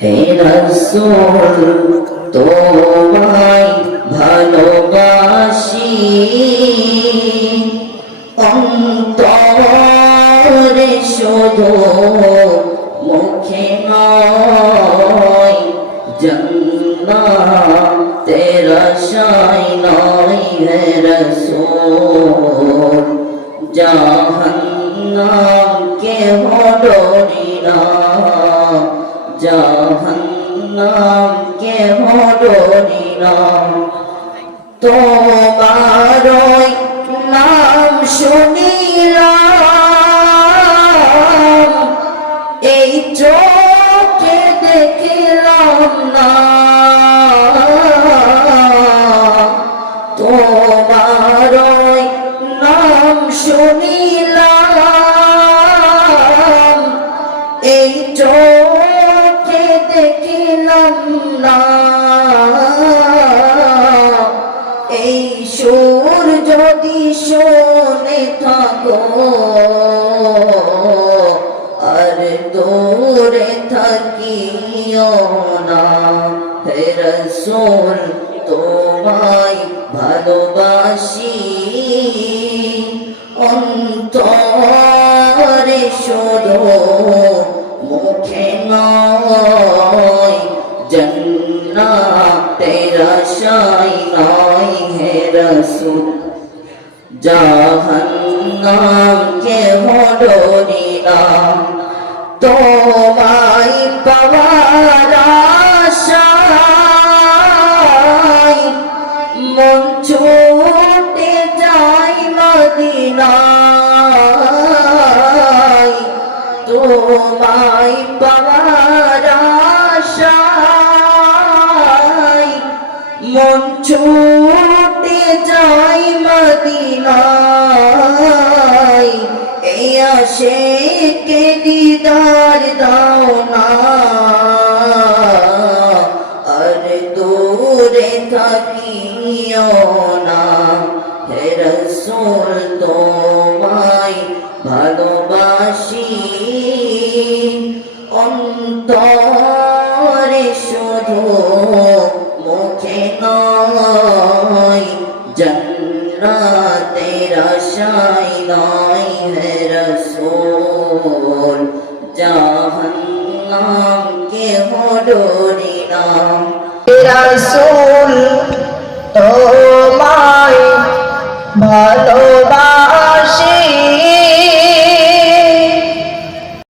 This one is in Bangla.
হে রাসূল তোমায় ভালোবাসি অন্তরে শুধু মুখে নয় জান্নাতের আশায় নয় হে রাসূল জাহান্নাম কেহ ডরি না জাহান্নাম কেহ ডরি না তোমার নাম শুনিলাম এই চোখে দেখলাম না তোমার নাম শুনিলাম এই চোখে দেখলাম না এই সুর যদি শুনে থাকো আর দূরে থাকিও না হে রাসূল তোমায় ভালোবাসি অন্তরে শুধু মুখে নয় জান্নাতের আশায় নয় হে রাসূল জাহান্নাম কেহ ডরি না তোমায় পাওয়ার আশায় মন ছুটে যায় মদিনায় তোমায় পাওয়ার আশায় মন ছুটে যায় মদিনায় এই আশিকে দিদার দাও না আর দূরে থাকিও না হে রাসূল তোমায় ভালোবাসি অন্তরে শুধু মুখে নয় জান্নাতের আশায় নয় হে রাসূল জাহান্নাম কেহ ডরি না হে রাসূল তোমায় ভালোবাসি